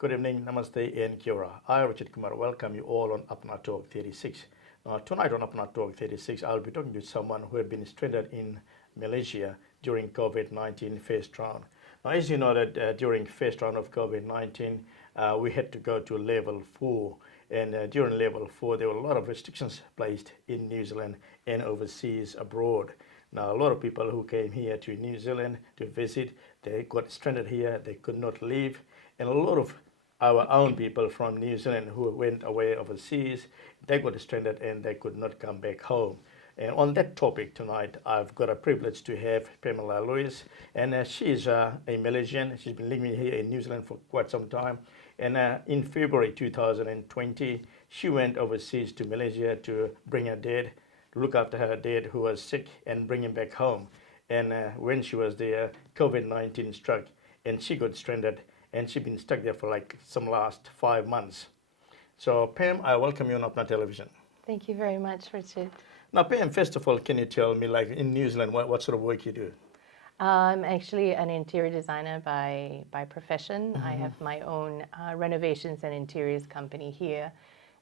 Good evening, namaste and kia ora. I, Richard Kumar, welcome you all on Apna Talk 36. Tonight on Apna Talk 36, I'll be talking to someone who had been stranded in Malaysia during COVID-19 first round. Now, as you know that during first round of COVID-19, we had to go to level 4. And during level 4, there were a lot of restrictions placed in New Zealand and overseas abroad. Now, a lot of people who came here to New Zealand to visit, they got stranded here, they could not leave. And a lot of our own people from New Zealand who went away overseas, they got stranded and they could not come back home. And on that topic tonight, I've got a privilege to have Pam Louis, and she's a Malaysian. She's been living here in New Zealand for quite some time. And in February 2020, she went overseas to Malaysia to bring her dad, to look after her dad who was sick and bring him back home. And when she was there, COVID-19 struck and she got stranded, and she's been stuck there for like some last 5 months. So Pam, I welcome you on Apna Television. Thank you very much, Richard. Now Pam, first of all, can you tell me, like in New Zealand, what sort of work you do? I'm actually an interior designer by profession. I have my own renovations and interiors company here,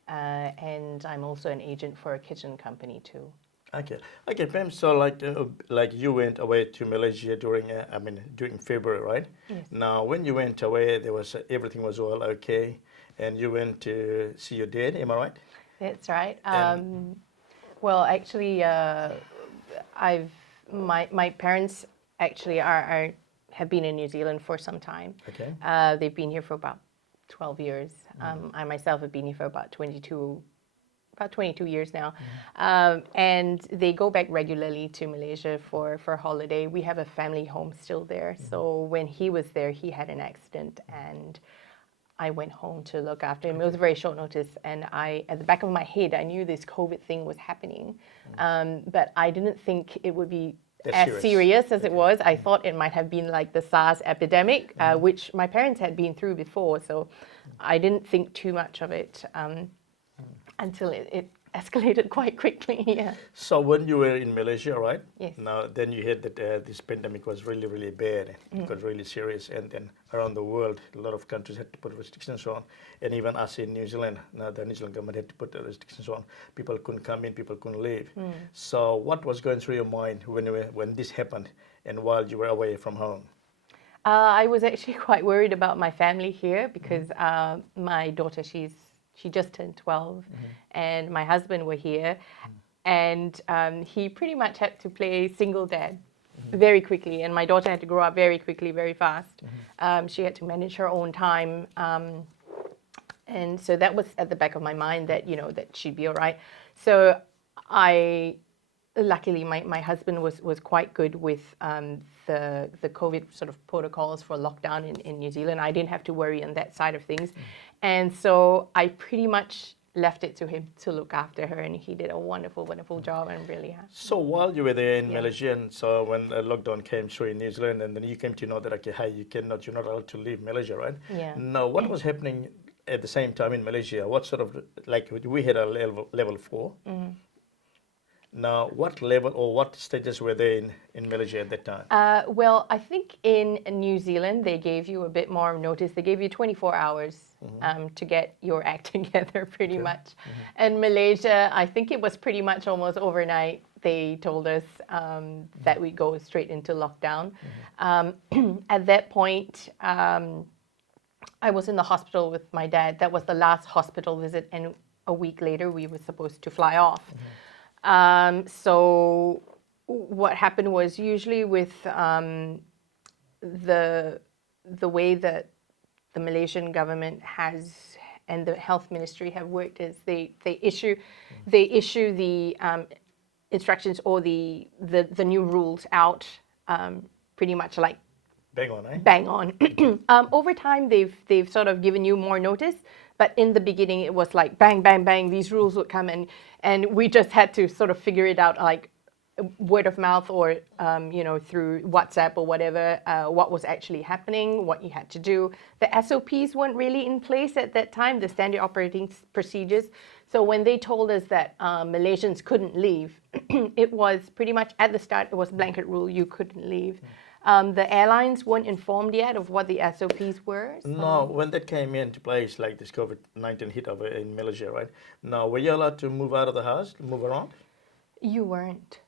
and I'm also an agent for a kitchen company too. Okay, Pam. So like you went away to Malaysia during February, right? Yes. Now, when you went away, everything was all okay, and you went to see your dad. Am I right? That's right. Well, actually, my parents actually have been in New Zealand for some time. Okay. They've been here for about 12 years. I myself have been here for about 22 years now. And they go back regularly to Malaysia for holiday. We have a family home still there. So when he was there, he had an accident and I went home to look after him. It was a very short notice, and at the back of my head, I knew this COVID thing was happening, but I didn't think it would be as serious as it was. I thought it might have been like the SARS epidemic, which my parents had been through before, so I didn't think too much of it until it escalated quite quickly. Yeah. So when you were in Malaysia, right? Yes. Now then you heard that this pandemic was really, really bad. It got really serious, and then around the world, a lot of countries had to put restrictions on, and even us in New Zealand, now the New Zealand government had to put the restrictions on. People couldn't come in, people couldn't leave. So what was going through your mind when this happened, and while you were away from home? I was actually quite worried about my family here because my daughter, she just turned 12, and my husband were here, and he pretty much had to play single dad very quickly, and my daughter had to grow up very quickly, very fast. She had to manage her own time, and so that was at the back of my mind that that she'd be all right. So luckily my husband was quite good with the COVID sort of protocols for lockdown in New Zealand. I didn't have to worry on that side of things. And so I pretty much left it to him to look after her, and he did a wonderful, wonderful job. I'm really happy. So while you were there in Malaysia, and so when lockdown came through in New Zealand, and then you came to know that, okay, hey, you're not allowed to leave Malaysia, right? Yeah. Now, what was happening at the same time in Malaysia? What sort of, like, we had a level 4. Now, what level or what stages were they in Malaysia at that time? Well, I think in New Zealand, they gave you a bit more notice. They gave you 24 hours to get your act together, pretty much. And Malaysia, I think it was pretty much almost overnight. They told us that we go straight into lockdown. At that point, I was in the hospital with my dad. That was the last hospital visit, and a week later, we were supposed to fly off. So what happened was, usually with the way that the Malaysian government has and the health ministry have worked is they issue the instructions or the new rules out pretty much like bang on, eh? Bang on. Over time, they've sort of given you more notice, but in the beginning, it was like bang, bang, bang. These rules would come, and we just had to sort of figure it out, like word of mouth or through WhatsApp or whatever, what was actually happening, what you had to do. The SOPs weren't really in place at that time, the standard operating procedures. So when they told us that Malaysians couldn't leave, it was pretty much at the start, it was blanket rule, you couldn't leave. The airlines weren't informed yet of what the SOPs were. So. No, when that came into place, like this COVID-19 hit over in Malaysia, right? Now, were you allowed to move out of the house, move around? You weren't.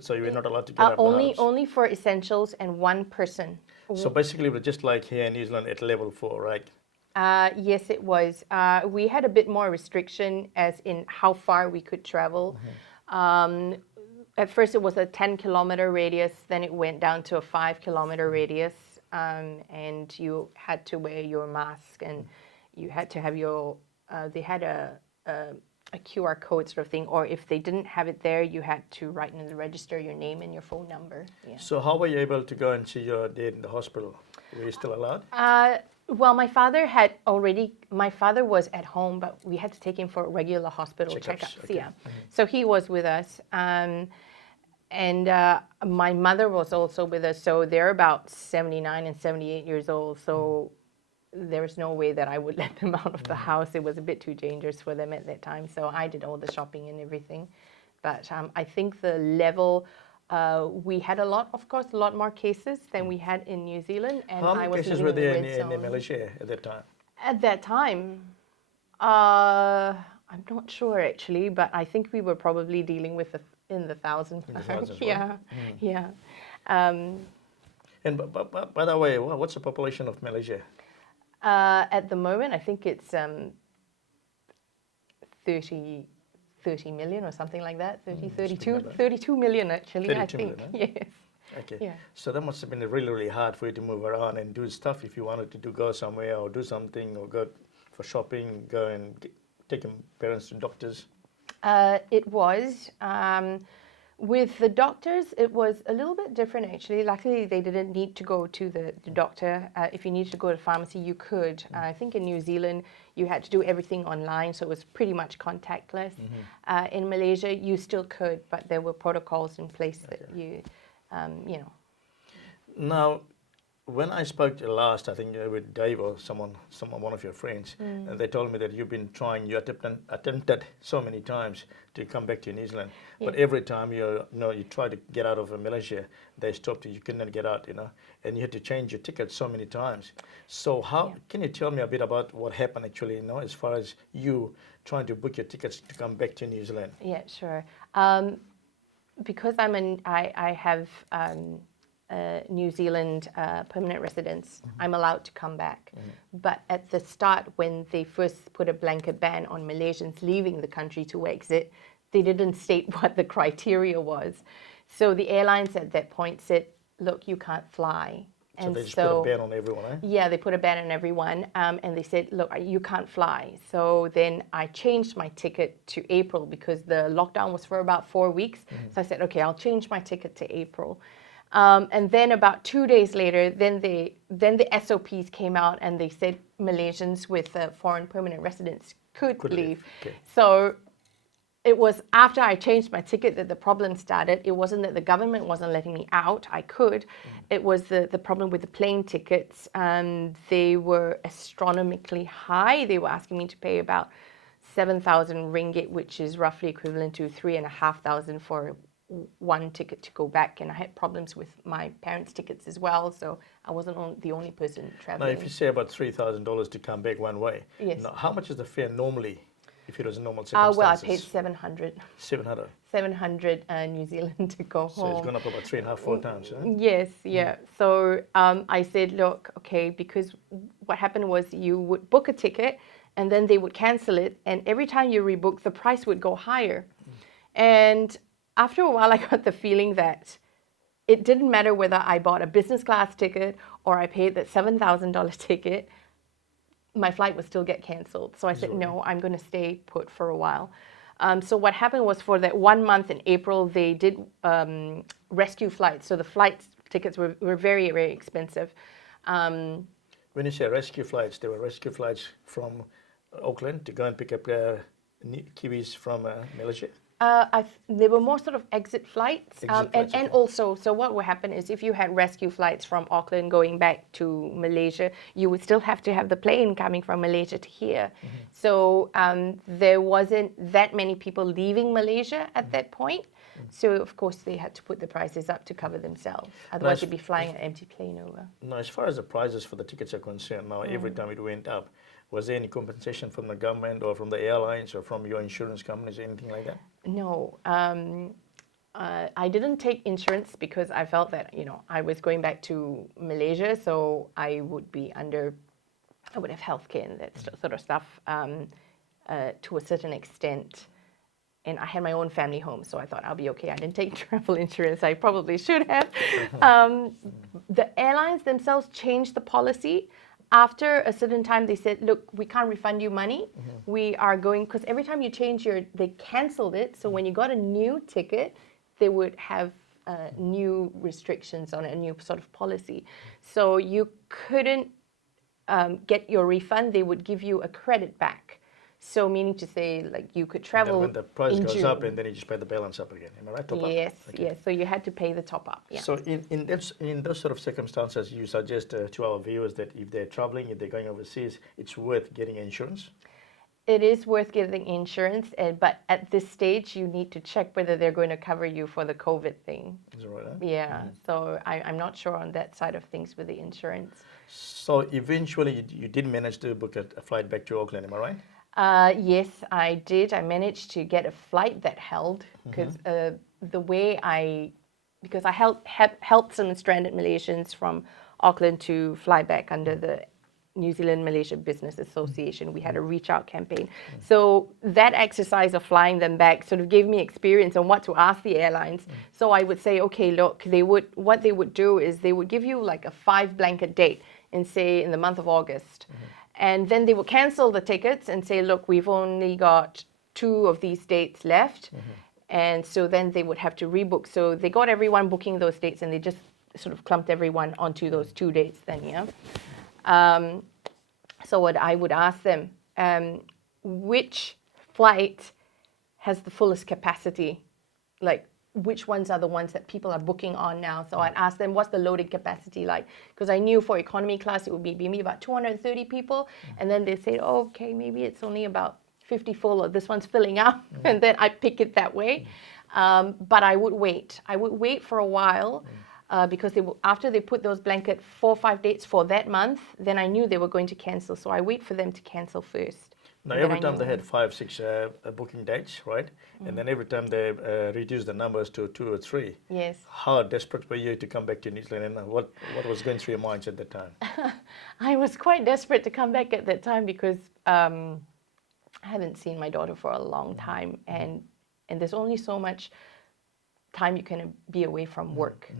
So you were not allowed to get out of the house? Only for essentials and one person. So basically, it was just like here in New Zealand at level 4, right? Yes, it was. We had a bit more restriction as in how far we could travel. At first, it was a 10-kilometer radius. Then it went down to a 5-kilometer radius, and you had to wear your mask, and you had to have your. They had a QR code sort of thing, or if they didn't have it there, you had to write in the register your name and your phone number. Yeah. So how were you able to go and see your dad in the hospital? Were you still allowed? Well, my father was at home, but we had to take him for regular hospital checkups. Okay. Yeah. So he was with us. And my mother was also with us. So they're about 79 and 78 years old. So there was no way that I would let them out of the house. It was a bit too dangerous for them at that time. So I did all the shopping and everything. But I think the level, we had a lot more cases than we had in New Zealand. And how many cases were there in Malaysia at that time? At that time, I'm not sure actually, but I think we were probably dealing with in the thousands. Yeah, yeah. And by the way, what's the population of Malaysia? At the moment, I think it's 30 million or something like that. 32 million actually, 32 I think. Million, huh? Yes. Okay. Yeah. So that must have been really, really hard for you to move around and do stuff if you wanted to go somewhere or do something or go for shopping, go and take your parents to doctors. It was. With the doctors, it was a little bit different actually. Luckily, they didn't need to go to the doctor. If you needed to go to pharmacy, you could. I think in New Zealand, you had to do everything online, so it was pretty much contactless. In Malaysia, you still could, but there were protocols in place that you know. Now, when I spoke to you last, I think with Dave or one of your friends, and they told me that you've been trying, you attempted so many times to come back to New Zealand, but every time you try to get out of Malaysia, they stopped you. You couldn't get out, and you had to change your ticket so many times. So can you tell me a bit about what happened actually, as far as you trying to book your tickets to come back to New Zealand? Yeah, sure. Because I have New Zealand permanent residence, I'm allowed to come back. But at the start, when they first put a blanket ban on Malaysians leaving the country to exit, they didn't state what the criteria was. So the airlines at that point said, look, you can't fly. So they just put a ban on everyone, eh? Yeah, they put a ban on everyone, and they said, look, you can't fly. So then I changed my ticket to April because the lockdown was for about 4 weeks. So I said, okay, I'll change my ticket to April. And then about 2 days later, then the SOPs came out and they said Malaysians with foreign permanent residence could leave. Okay. So it was after I changed my ticket that the problem started. It wasn't that the government wasn't letting me out. I could. It was the problem with the plane tickets. They were astronomically high. They were asking me to pay about 7,000 ringgit, which is roughly equivalent to 3,500 for one ticket to go back, and I had problems with my parents' tickets as well, so I wasn't the only person traveling. Now, if you say about $3,000 to come back one way, yes. Now, how much is the fare normally if it was a normal circumstances? Well, I paid 700. 700? 700 New Zealand to go home. So it's gone up about 3.5, 4 times, huh? Yes, yeah. So I said, look, okay, because what happened was you would book a ticket and then they would cancel it, and every time you rebook, the price would go higher. And after a while, I got the feeling that it didn't matter whether I bought a business class ticket or I paid that $7,000 ticket, my flight would still get canceled. So I said, no, I'm going to stay put for a while. So what happened was for that 1 month in April, they did rescue flights. So the flight tickets were very, very expensive. When you say rescue flights, there were rescue flights from Auckland to go and pick up Kiwis from Malaysia? There were more sort of exit flights. Flights, and also, so what would happen is if you had rescue flights from Auckland going back to Malaysia, you would still have to have the plane coming from Malaysia to here. So there wasn't that many people leaving Malaysia at that point. So of course they had to put the prices up to cover themselves. Otherwise Nice. they'd be flying an empty plane over. Now, as far as the prices for the tickets are concerned, now every time it went up, was there any compensation from the government or from the airlines or from your insurance companies or anything like that? No, I didn't take insurance because I felt that, I was going back to Malaysia, so I would have healthcare and that sort of stuff to a certain extent. And I had my own family home, so I thought I'll be okay. I didn't take travel insurance. I probably should have. The airlines themselves changed the policy. After a certain time, they said, look, we can't refund you money. We are going, because every time you change they canceled it. So when you got a new ticket, they would have new restrictions on it, a new sort of policy. So you couldn't get your refund. They would give you a credit back. So meaning to say, like, you could travel Then when the price in goes June. up, and then you just pay the balance up again. Am I right? Top up? Yes, Okay. yes. So you had to pay the top up. Yeah. So in those sort of circumstances, you suggest to our viewers that if they're traveling, if they're going overseas, it's worth getting insurance? It is worth getting insurance, but at this stage, you need to check whether they're going to cover you for the COVID thing. Is that right? Huh? Yeah, so I'm not sure on that side of things with the insurance. So eventually, you did manage to book a flight back to Auckland, am I right? Yes, I did. I managed to get a flight that held because because I helped some stranded Malaysians from Auckland to fly back under the New Zealand Malaysia Business Association. We had a reach out campaign. So that exercise of flying them back sort of gave me experience on what to ask the airlines. So I would say, okay, look, what they would do is they would give you like a 5 blanket date and say in the month of August. And then they would cancel the tickets and say, look, we've only got 2 of these dates left. And so then they would have to rebook. So they got everyone booking those dates and they just sort of clumped everyone onto those 2 dates then, yeah. So what I would ask them, which flight has the fullest capacity? Like, which ones are the ones that people are booking on now? So I'd ask them, what's the loading capacity like? Because I knew for economy class, it would be maybe about 230 people. And then they say, oh, okay, maybe it's only about 50 full, or this one's filling up. And then I pick it that way. But I would wait. I would wait for a while. Because after they put those blanket 4 or 5 dates for that month, then I knew they were going to cancel. So I wait for them to cancel first. Now, every time they had 5, 6 booking dates, right? And then every time they reduced the numbers to 2 or 3. Yes. How desperate were you to come back to New Zealand, and what was going through your minds at that time? I was quite desperate to come back at that time because I haven't seen my daughter for a long time, and there's only so much time you can be away from work.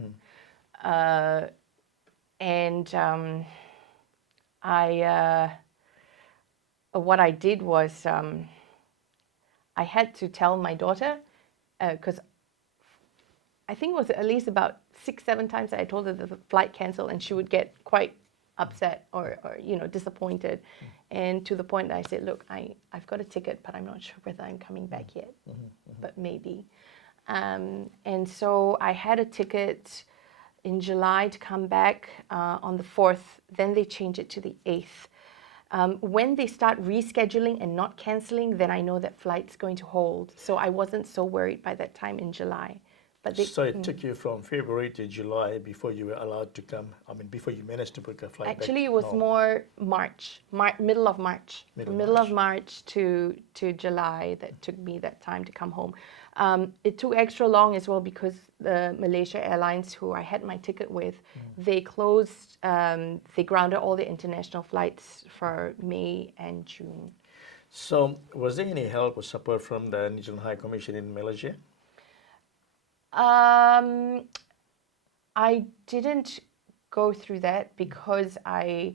What I did was I had to tell my daughter, because I think it was at least about 6, 7 times that I told her that the flight canceled, and she would get quite upset or disappointed. And to the point that I said, look, I've got a ticket, but I'm not sure whether I'm coming back yet, but maybe. And so I had a ticket in July to come back on the 4th. Then they changed it to the 8th. When they start rescheduling and not canceling, then I know that flight's going to hold. So I wasn't so worried by that time in July. But So it took you from February to July before you were allowed to come, before you managed to book a flight actually, back? it was more March, middle of March. Middle of March to July that took me that time to come home. It took extra long as well because the Malaysia Airlines, who I had my ticket with, they closed, they grounded all the international flights for May and June. So was there any help or support from the New Zealand High Commission in Malaysia? I didn't go through that because I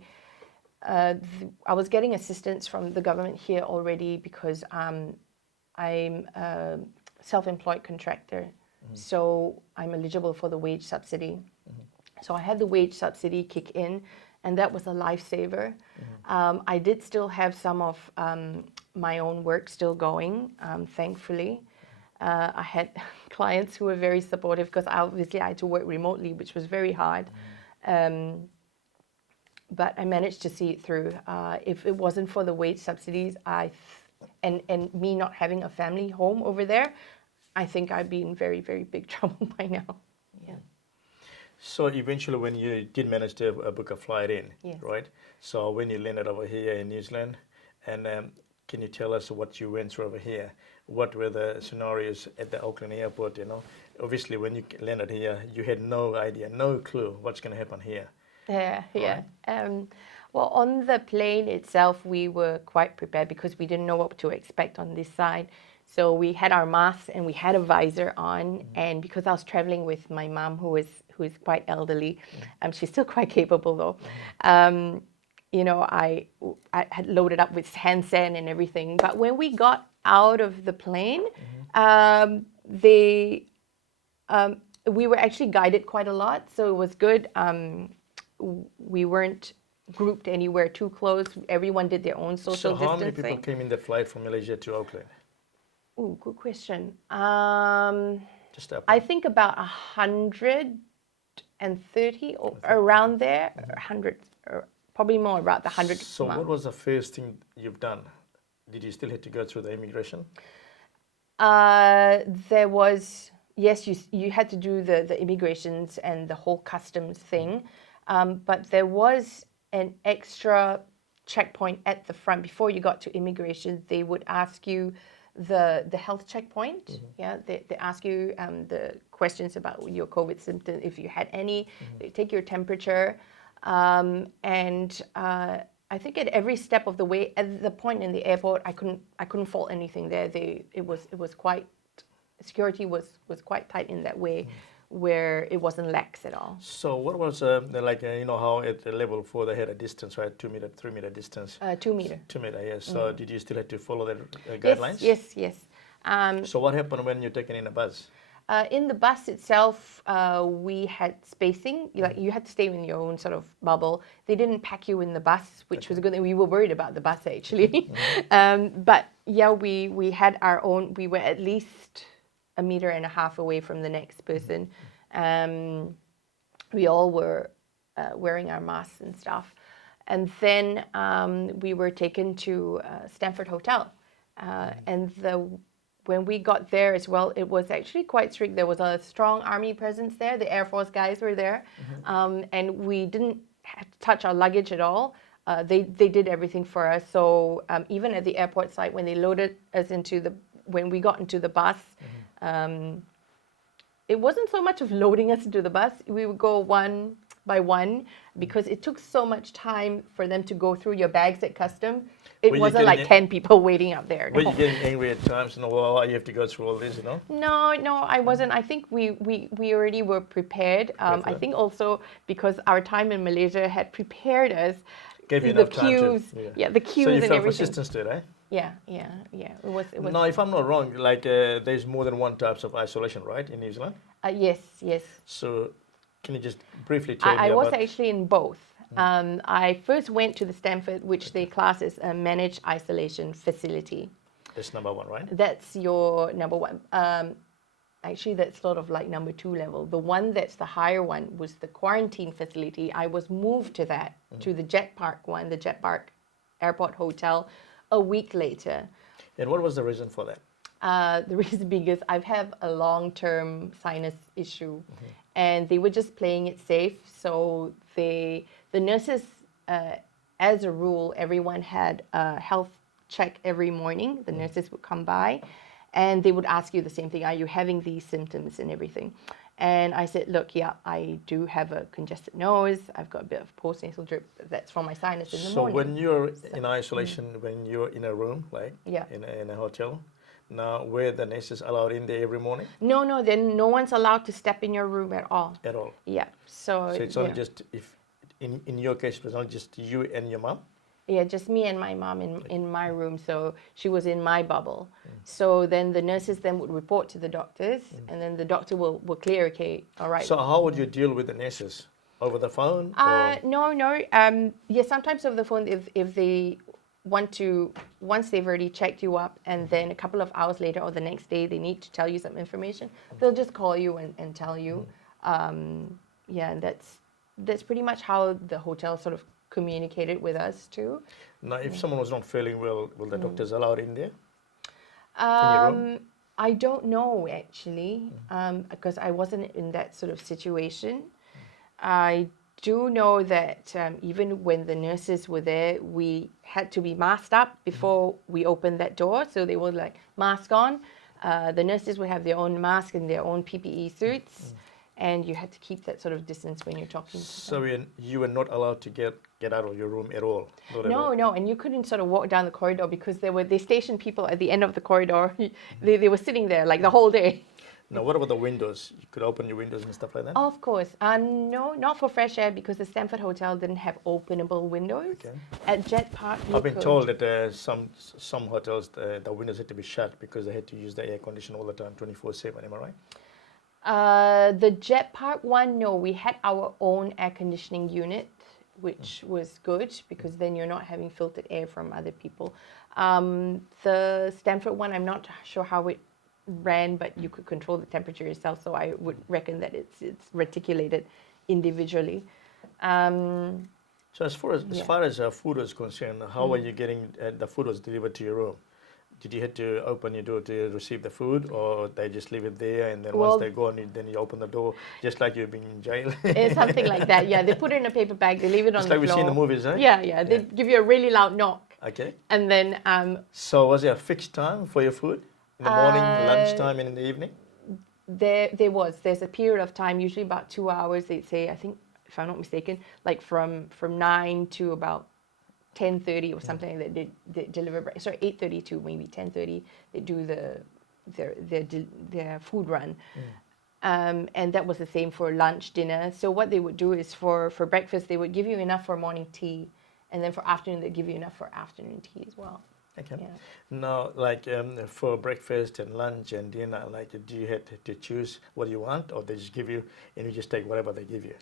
was getting assistance from the government here already because I'm a self-employed contractor, so I'm eligible for the wage subsidy. So I had the wage subsidy kick in, and that was a lifesaver. I did still have some of my own work still going, thankfully. I had clients who were very supportive because obviously I had to work remotely, which was very hard. But I managed to see it through. If it wasn't for the wage subsidies, and me not having a family home over there, I think I'd be in very, very big trouble by now. Yeah. So eventually, when you did manage to book a flight in, Yes. right? So when you landed over here in New Zealand, and can you tell us what you went through over here? What were the scenarios at the Auckland airport? You know, obviously when you landed here, you had no idea, no clue what's going to happen here. Yeah, yeah. Well, on the plane itself, we were quite prepared because we didn't know what to expect on this side. So we had our masks and we had a visor on. And because I was traveling with my mom, who is quite elderly, she's still quite capable though. You know, I had loaded up with hand sand and everything. But when we got out of the plane, we were actually guided quite a lot, so it was good. We weren't grouped anywhere too close. Everyone did their own social So how distancing. many people came in the flight from Malaysia to Auckland? Ooh, good question. Just up. I think about 130 or around there. 100, or probably more, about the 100 So mark. what was the first thing you've done? Did you still have to go through the immigration? There was, yes, you had to do the immigrations and the whole customs thing, but there was an extra checkpoint at the front. Before you got to immigration, they would ask you the health checkpoint. Yeah, they ask you the questions about your COVID symptoms, if you had any. They take your temperature, and I think at every step of the way, at the point in the airport, I couldn't fault anything there. It was quite, security was quite tight in that way, where it wasn't lax at all. So what was like you know how at the level 4 they had a distance, right? 2 meter, 3 meter distance. 2 meter. 2 meter, yes. So did you still have to follow the guidelines? Yes. So what happened when you're taken in a bus? In the bus itself, we had spacing. Like you had to stay in your own sort of bubble. They didn't pack you in the bus, which was good. We were worried about the bus actually, but yeah, we had our own. We were at least 1.5 meters away from the next person. We all were wearing our masks and stuff, and then we were taken to Stanford Hotel, and when we got there as well, it was actually quite strict. There was a strong army presence there. The Air Force guys were there. And we didn't have to touch our luggage at all. They did everything for us. So even at the airport site, when they loaded us when we got into the bus, it wasn't so much of loading us into the bus. We would go one by one because it took so much time for them to go through your bags at custom. It wasn't like 10 people waiting up there. Were you getting angry at times? No, well, you have to go through all this, you know? No, I wasn't. I think we already were prepared. I think also because our time in Malaysia had prepared us. Gave you the enough time queues, to, the queues so you and felt everything. resistance to it, eh? Yeah. It was. No, if I'm not wrong, like there's more than one types of isolation, right, in New Zealand? Yes. So can you just briefly tell me I was about... actually in both. I first went to the Stanford, which they class as a managed isolation facility. That's number 1, right? That's your number 1. Actually, that's sort of like number 2 level. The one that's the higher one was the quarantine facility. I was moved to that, to the Jet Park one, the Jet Park Airport Hotel, a week later. And what was the reason for that? The reason being is I have a long-term sinus issue, and they were just playing it safe. So the nurses, as a rule, everyone had a health check every morning. The nurses would come by, and they would ask you the same thing: are you having these symptoms and everything? And I said, look, yeah, I do have a congested nose. I've got a bit of postnasal drip. That's from my sinus in the morning. So when you're in isolation, when you're in a room, like Yeah. in a hotel, now were the nurses allowed in there every morning? No, then no one's allowed to step in your room at all. At all? Yeah. So it's only just, if in your case, it was only just you and your mom? Yeah, just me and my mom in my room. So she was in my bubble. So then the nurses then would report to the doctors, and then the doctor will clear, okay, all right. So how would you deal with the nurses? Over the phone? No. Yeah, sometimes over the phone if they want to, once they've already checked you up, and then a couple of hours later or the next day they need to tell you some information, they'll just call you and tell you. Yeah, and that's pretty much how the hotel sort of communicated with us too. Now, if someone was not feeling well, will the doctors allow it in there? In your room? I don't know actually, because I wasn't in that sort of situation. I do know that even when the nurses were there, we had to be masked up before we opened that door. So they were like mask on. The nurses would have their own mask and their own PPE suits, and you had to keep that sort of distance when you're talking to So them. you were not allowed to get out of your room at all? Not at No, all? no, and you couldn't sort of walk down the corridor because they stationed people at the end of the corridor. They were sitting there like the whole day. Now, what about the windows? You could open your windows and stuff like that? Of course. No, not for fresh air because the Stanford Hotel didn't have openable windows. Okay. At Jet Park, you I've been could. told that some hotels, the windows had to be shut because they had to use the air conditioner all the time, 24/7. Am I right? The Jet Park one, no, we had our own air conditioning unit, which was good because then you're not having filtered air from other people. The Stanford one, I'm not sure how it ran, but you could control the temperature yourself. So I would reckon that it's reticulated individually. So as Yeah. far as food is concerned, how are you getting the food was delivered to your room? Did you have to open your door to receive the food, or they just leave it there and then once Well, they're gone, then you open the door, just like you've been in jail? it's something like that. Yeah, they put it in a paper bag. They leave it on Just the like we see in the floor. movies, right? Yeah, yeah. They give you a really loud knock, Okay. and then So was there a fixed time for your food? In the morning, lunchtime, and in the evening? there's a period of time, usually about 2 hours. They'd say, I think, if I'm not mistaken, like from 9 to about 10:30 or something like that. They deliver. Sorry, 8:30 to maybe 10:30. They do their food run. And that was the same for lunch, dinner. So what they would do is for breakfast, they would give you enough for morning tea. And then for afternoon, they give you enough for afternoon tea as well. Okay. Yeah. Now, like for breakfast and lunch and dinner, like do you have to choose what you want, or they just give you and you just take whatever they give you?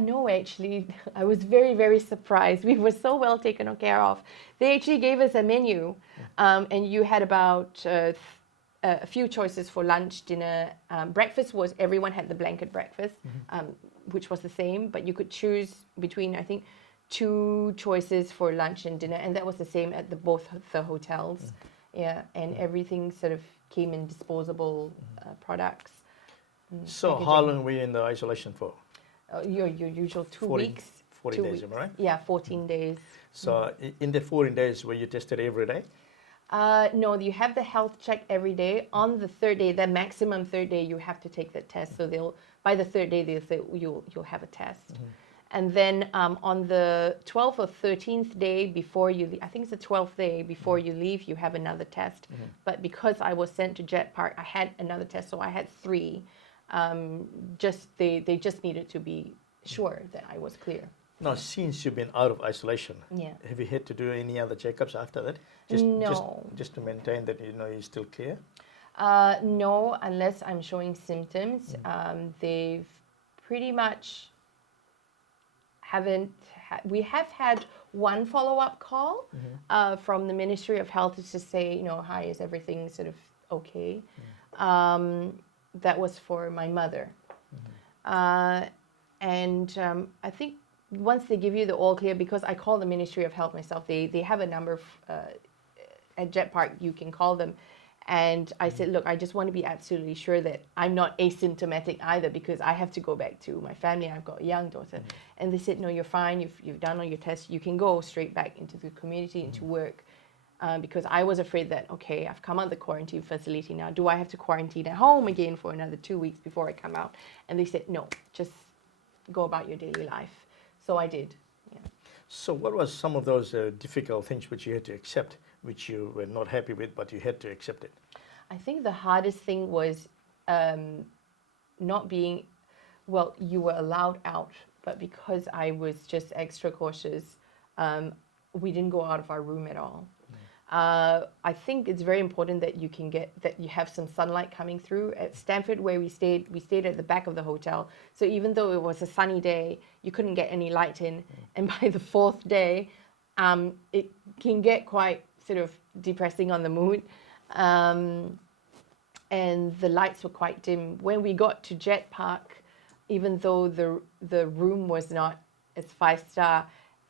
No, actually, I was very, very surprised. We were so well taken care of. They actually gave us a menu, and you had about a few choices for lunch, dinner. Breakfast was everyone had the blanket breakfast, which was the same, but you could choose between, I think, 2 choices for lunch and dinner, and that was the same at both the hotels. Yeah, and everything sort of came in disposable products. So how Packaging. long were you in the isolation for? Your usual 2 40 weeks. 40 2 days, weeks. am I right? Yeah, 14 days. So in the 14 days, were you tested every day? No, you have the health check every day. On the 3rd day, the maximum 3rd day, you have to take the test. So by the 3rd day they'll say you'll have a test. And then on the 12th or 13th day before you leave, I think it's the 12th day before you leave, you have another test. But because I was sent to Jet Park, I had another test, so I had 3. They just needed to be sure that I was clear. Now, since you've been out of isolation, Yeah. have you had to do any other checkups after that? No. Just to maintain that you're still clear? No, unless I'm showing symptoms. They've pretty much haven't. We have had one follow-up call from the Ministry of Health to just say, hi, is everything sort of okay? That was for my mother. And I think once they give you the all clear, because I call the Ministry of Health myself, they have a number at Jet Park, you can call them. And I said, look, I just want to be absolutely sure that I'm not asymptomatic either, because I have to go back to my family. I've got a young daughter. And they said, no, you're fine. You've done all your tests. You can go straight back into the community, into work. Because I was afraid that, okay, I've come out of the quarantine facility now. Do I have to quarantine at home again for another 2 weeks before I come out? And they said, no, just go about your daily life. So I did. Yeah. So what was some of those difficult things which you had to accept, which you were not happy with, but you had to accept it? I think the hardest thing was not being, well, you were allowed out, but because I was just extra cautious, we didn't go out of our room at all. I think it's very important that that you have some sunlight coming through. At Stanford, where we stayed at the back of the hotel. So even though it was a sunny day, you couldn't get any light in. And by the 4th day, it can get quite sort of depressing on the mood. And the lights were quite dim. When we got to Jet Park, even though the room was not as 5-star,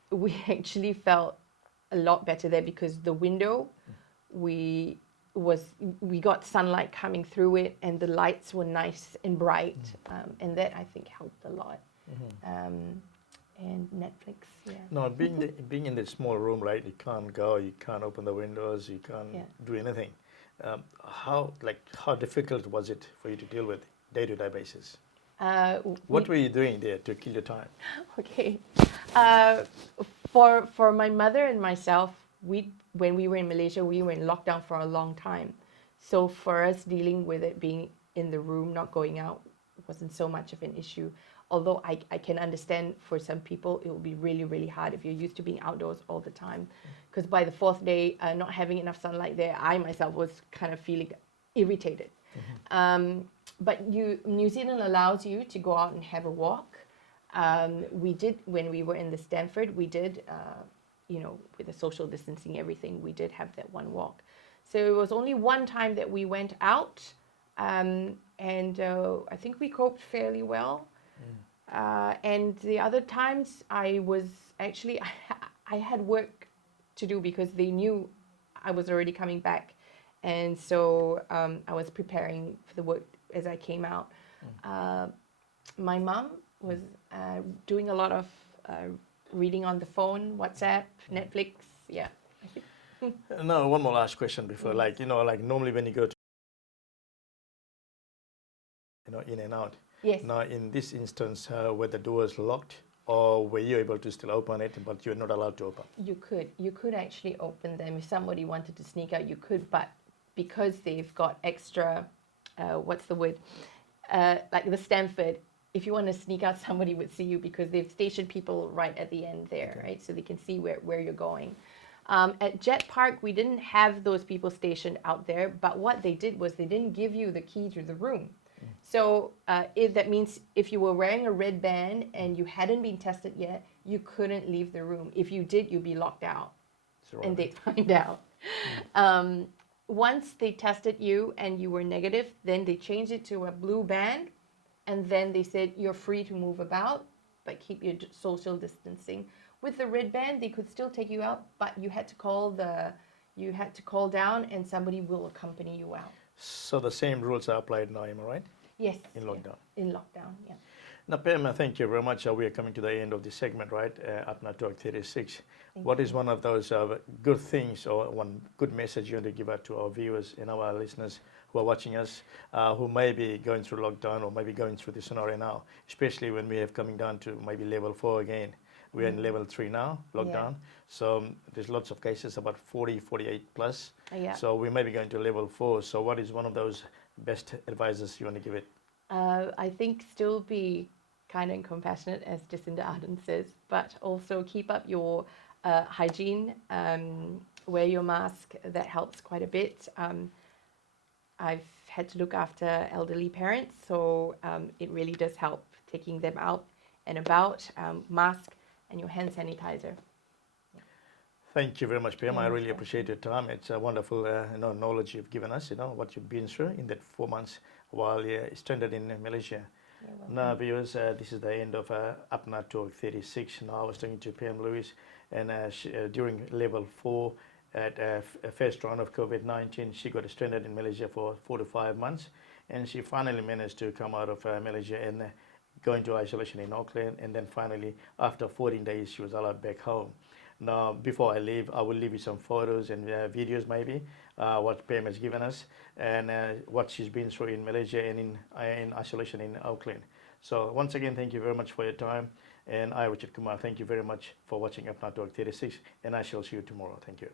we actually felt a lot better there, because the window, we we got sunlight coming through it, and the lights were nice and bright, and that I think helped a lot. And Netflix, yeah. No, being in that small room, right? You can't go, you can't open the windows, you can't do anything. How difficult was it for you to deal with day-to-day basis? What were you doing there to kill your time? Okay. For my mother and myself, when we were in Malaysia, we were in lockdown for a long time. So for us, dealing with it being in the room, not going out, wasn't so much of an issue. Although I can understand for some people, it will be really, really hard if you're used to being outdoors all the time. Because by the fourth day, not having enough sunlight there, I myself was kind of feeling irritated. But New Zealand allows you to go out and have a walk. We did, when we were in the Stanford, we did, with the social distancing, everything, we did have that one walk. So it was only one time that we went out, and I think we coped fairly well. And the other times I was actually, I had work to do because they knew I was already coming back. And so I was preparing for the work as I came out. My mom was doing a lot of reading on the phone, WhatsApp, Netflix, yeah. No, one more last question before, normally when you go to, in and out. Yes. Now, in this instance, were the doors locked, or were you able to still open it, but you're not allowed to open? You could actually open them. If somebody wanted to sneak out, you could, but because they've got extra, what's the word? Like the Stanford, if you want to sneak out, somebody would see you because they've stationed people right at the end there, right? So they can see where you're going. At Jet Park, we didn't have those people stationed out there, but what they did was they didn't give you the key to the room. So that means if you were wearing a red band and you hadn't been tested yet, you couldn't leave the room. If you did, you'd be locked out, and they'd find out. Once they tested you and you were negative, then they changed it to a blue band, and then they said you're free to move about, but keep your social distancing. With the red band, they could still take you out, but you had to call down, and somebody will accompany you out. So the same rules are applied now, am I right? Yes. In lockdown. Yeah. In lockdown, yeah. Now, Pam, thank you very much. We are coming to the end of the segment, right? Apna Talk 36. What is one of those good things or one good message you want to give out to our viewers and our listeners who are watching us, who may be going through lockdown or maybe going through this scenario now, especially when we have coming down to maybe level 4 again. We're in level 3 now, lockdown. So there's lots of cases, about 40, 48 plus. So we may be going to level 4. So what is one of those best advices you want to give it? I think still be kind and compassionate, as Jacinda Ardern says, but also keep up your hygiene, wear your mask. That helps quite a bit. I've had to look after elderly parents, so it really does help taking them out and about, mask and your hand sanitizer. Thank you very much, Pam. I really appreciate your time. It's a wonderful knowledge you've given us, what you've been through in that 4 months while you're stranded in Malaysia. Now, viewers, this is the end of Apna Talk 36. Now, I was talking to Pam Louis, and during level 4 at a first round of COVID-19, she got stranded in Malaysia for 4 to 5 months, and she finally managed to come out of Malaysia and go into isolation in Auckland, and then finally, after 14 days, she was allowed back home. Now, before I leave, I will leave you some photos and videos maybe, what Pam has given us, and what she's been through in Malaysia and in isolation in Auckland. So once again, thank you very much for your time. And I, Richard Kumar, thank you very much for watching Apna Talk 36, and I shall see you tomorrow. Thank you.